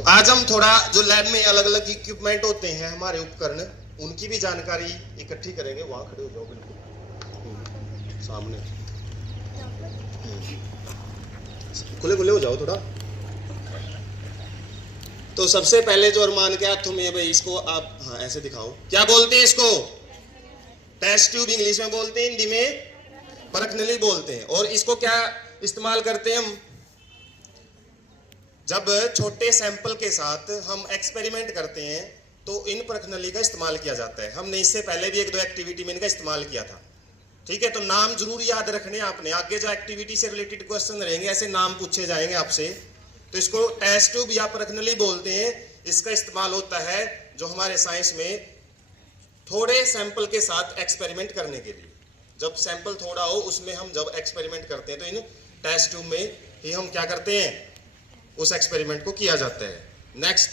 तो आज हम थोड़ा जो लैब में अलग अलग इक्विपमेंट होते हैं हमारे उपकरण, उनकी भी जानकारी इकट्ठी करेंगे। वहां खड़े हो जाओ बिल्कुल सामने, खुले खुले हो जाओ थोड़ा। तो सबसे पहले जो अरमान के हाथों में भाई, इसको आप हाँ ऐसे दिखाओ, क्या बोलते हैं इसको? टेस्ट ट्यूब इंग्लिश में बोलते हैं, हिंदी में परखनली बोलते हैं। और इसको क्या इस्तेमाल करते हैं हम? जब छोटे सैंपल के साथ हम एक्सपेरिमेंट करते हैं तो इन परखनली का इस्तेमाल किया जाता है। हमने इससे पहले भी एक दो एक्टिविटी में इनका इस्तेमाल किया था, ठीक है। तो नाम जरूर याद रखने आपने, आगे जो एक्टिविटी से रिलेटेड क्वेश्चन रहेंगे ऐसे नाम पूछे जाएंगे आपसे। तो इसको टेस्ट ट्यूब या परखनली बोलते हैं। इसका इस्तेमाल होता है जो हमारे साइंस में थोड़े सैंपल के साथ एक्सपेरिमेंट करने के लिए। जब सैंपल थोड़ा हो उसमें हम जब एक्सपेरिमेंट करते हैं तो इन टेस्ट ट्यूब में ही हम क्या करते हैं, उस एक्सपेरिमेंट को किया जाता है। नेक्स्ट,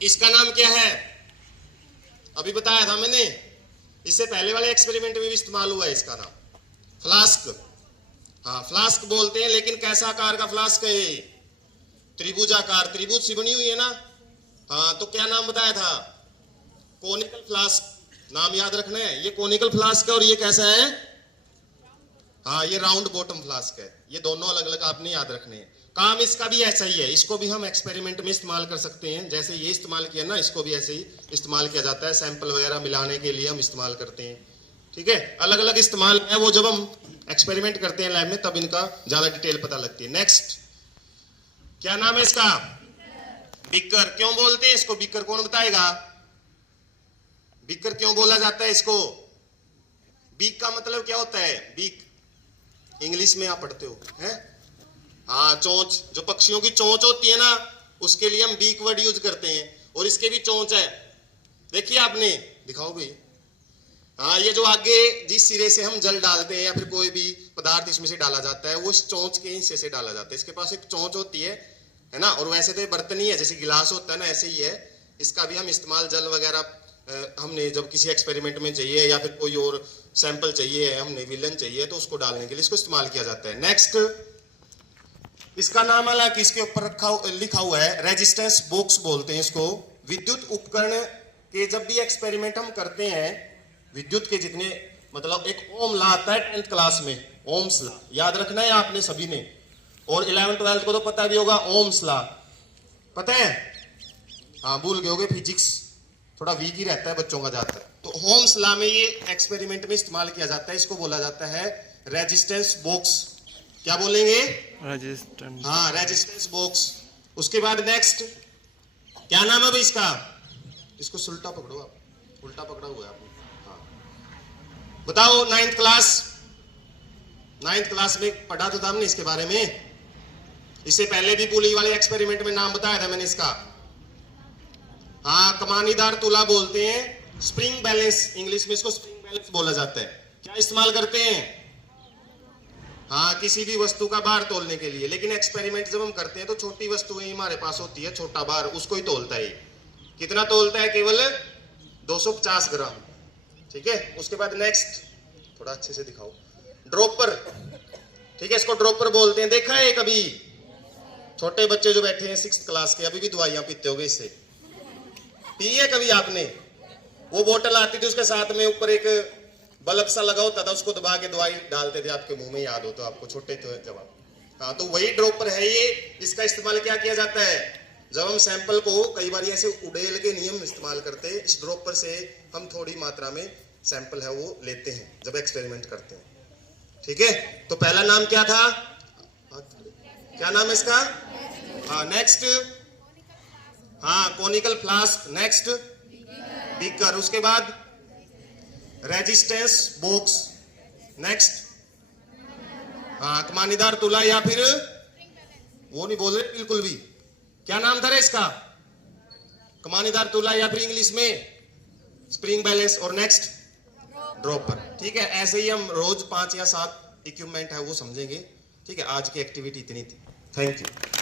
इसका नाम क्या है? अभी बताया था मैंने, इससे पहले वाले एक्सपेरिमेंट में भी इस्तेमाल हुआ है इसका नाम, फ्लास्क। हाँ फ्लास्क बोलते हैं, लेकिन कैसा आकार का फ्लास्क है? त्रिभुजाकार, त्रिभुज से बनी हुई है ना। हाँ तो क्या नाम बताया था? Conical flask. नाम याद रखना है, ये कोनिकल फ्लास्क है और ये कैसा है? हाँ ये राउंड बॉटम फ्लास्क है। ये दोनों अलग अलग आपने याद रखने हैं। काम इसका भी ऐसा ही है, इसको भी हम एक्सपेरिमेंट में इस्तेमाल कर सकते हैं। जैसे ये इस्तेमाल किया ना, इसको भी ऐसे ही इस्तेमाल किया जाता है, सैंपल वगैरह मिलाने के लिए हम इस्तेमाल करते हैं, ठीक है। अलग अलग इस्तेमाल है वो, जब हम एक्सपेरिमेंट करते हैं लैब में तब इनका ज्यादा डिटेल पता लगती है। नेक्स्ट, क्या नाम है इसका? बीकर। क्यों बोलते हैं इसको बीकर? कौन बताएगा? बीकर क्यों बोला जाता है इसको? बीक का मतलब क्या होता है? बीक इंग्लिश में आप पढ़ते हो हैं? हाँ चोंच, जो पक्षियों की चोंच होती है ना, उसके लिए हम बीक वर्ड यूज करते हैं। और इसके भी चोंच है, देखिए आपने, दिखाओ भाई। हाँ ये जो आगे जिस सिरे से हम जल डालते हैं या फिर कोई भी पदार्थ इसमें से डाला जाता है, वो इस चोंच के हिस्से से डाला जाता है। इसके पास एक चोंच होती है ना। और वैसे तो बर्तन ही है, जैसे गिलास होता है ना, ऐसे ही है। इसका भी हम इस्तेमाल जल वगैरह हमने जब किसी एक्सपेरिमेंट में चाहिए या फिर कोई और सैंपल चाहिए, हमने विलन चाहिए, तो उसको डालने के लिए इसको इस्तेमाल किया जाता है। नेक्स्ट, इसका नाम हालांकि इसके ऊपर लिखा हुआ है, रेजिस्टेंस बॉक्स बोलते हैं इसको। विद्युत उपकरण के जब भी एक्सपेरिमेंट हम करते हैं, विद्युत के जितने, मतलब एक ओम लॉ आता है 10th क्लास में, ओम्स लॉ याद रखना है आपने सभी ने। और 11th 12th को तो पता भी होगा, ओम्स लॉ पता है? हाँ भूल गए होगे, फिजिक्स थोड़ा वीक ही रहता है बच्चों का ज्यादातर। तो ओम्स लॉ में ये एक्सपेरिमेंट में इस्तेमाल किया जाता है। इसको बोला जाता है रेजिस्टेंस बॉक्स। क्या बोलेंगे? रेजिस्टेंस। हाँ रेजिस्टेंस बॉक्स। उसके बाद नेक्स्ट, क्या नाम है भाई इसका? इसको उल्टा पकड़ो आप, उल्टा पकड़ा हुआ है आपने। हाँ बताओ, 9th क्लास में पढ़ा तो था हमने इसके बारे में। इससे पहले भी पुली वाले एक्सपेरिमेंट में नाम बताया था मैंने इसका। हाँ कमानीदार तुला बोलते हैं, स्प्रिंग बैलेंस, इंग्लिश में इसको स्प्रिंग बैलेंस बोला जाता है। क्या इस्तेमाल करते हैं? हाँ किसी भी वस्तु का भार तोलने के लिए। लेकिन एक्सपेरिमेंट जब हम करते हैं तो छोटी वस्तुएं हमारे पास होती है, छोटा भार, उसको ही तोलता है। कितना तोलता है? केवल 250 ग्राम, ठीक है। उसके बाद नेक्स्ट, थोड़ा अच्छे से दिखाओ, ड्रॉपर, ठीक है। इसको ड्रॉपर बोलते हैं। देखा है कभी छोटे बच्चे जो बैठे हैं 6th क्लास के, अभी भी दवाइयां पीते होंगे इससे, पी है कभी आपने? वो बोतल आती थी, उसके साथ में ऊपर एक बल्ब सा लगा होता था, उसको दबा के दवाई डालते थे आपके मुंह में, याद हो तो आपको, छोटे थे जब आप। हाँ तो वही ड्रॉपर है ये। इसका इस्तेमाल क्या किया जाता है? जब हम सैंपल को कई बार ऐसे उड़ेल के नियम इस्तेमाल करते हैं, इस ड्रॉपर से हम थोड़ी मात्रा में सैंपल है वो लेते हैं जब एक्सपेरिमेंट करते हैं, ठीक है। तो पहला नाम क्या था? क्या नाम है इसका? हाँ नेक्स्ट, हाँ कोनिकल फ्लास्क। Next, beaker. उसके बाद रेजिस्टेंस बॉक्स। नेक्स्ट, हाँ कमानीदार तुला या फिर वो नहीं बोल रहे बिल्कुल भी, क्या नाम था रे इसका? कमानीदार तुला या फिर इंग्लिश में स्प्रिंग बैलेंस। और नेक्स्ट, ड्रॉपर, ठीक है। ऐसे ही हम रोज 5 या 7 इक्विपमेंट है वो समझेंगे, ठीक है। आज की एक्टिविटी इतनी थी। Thank you.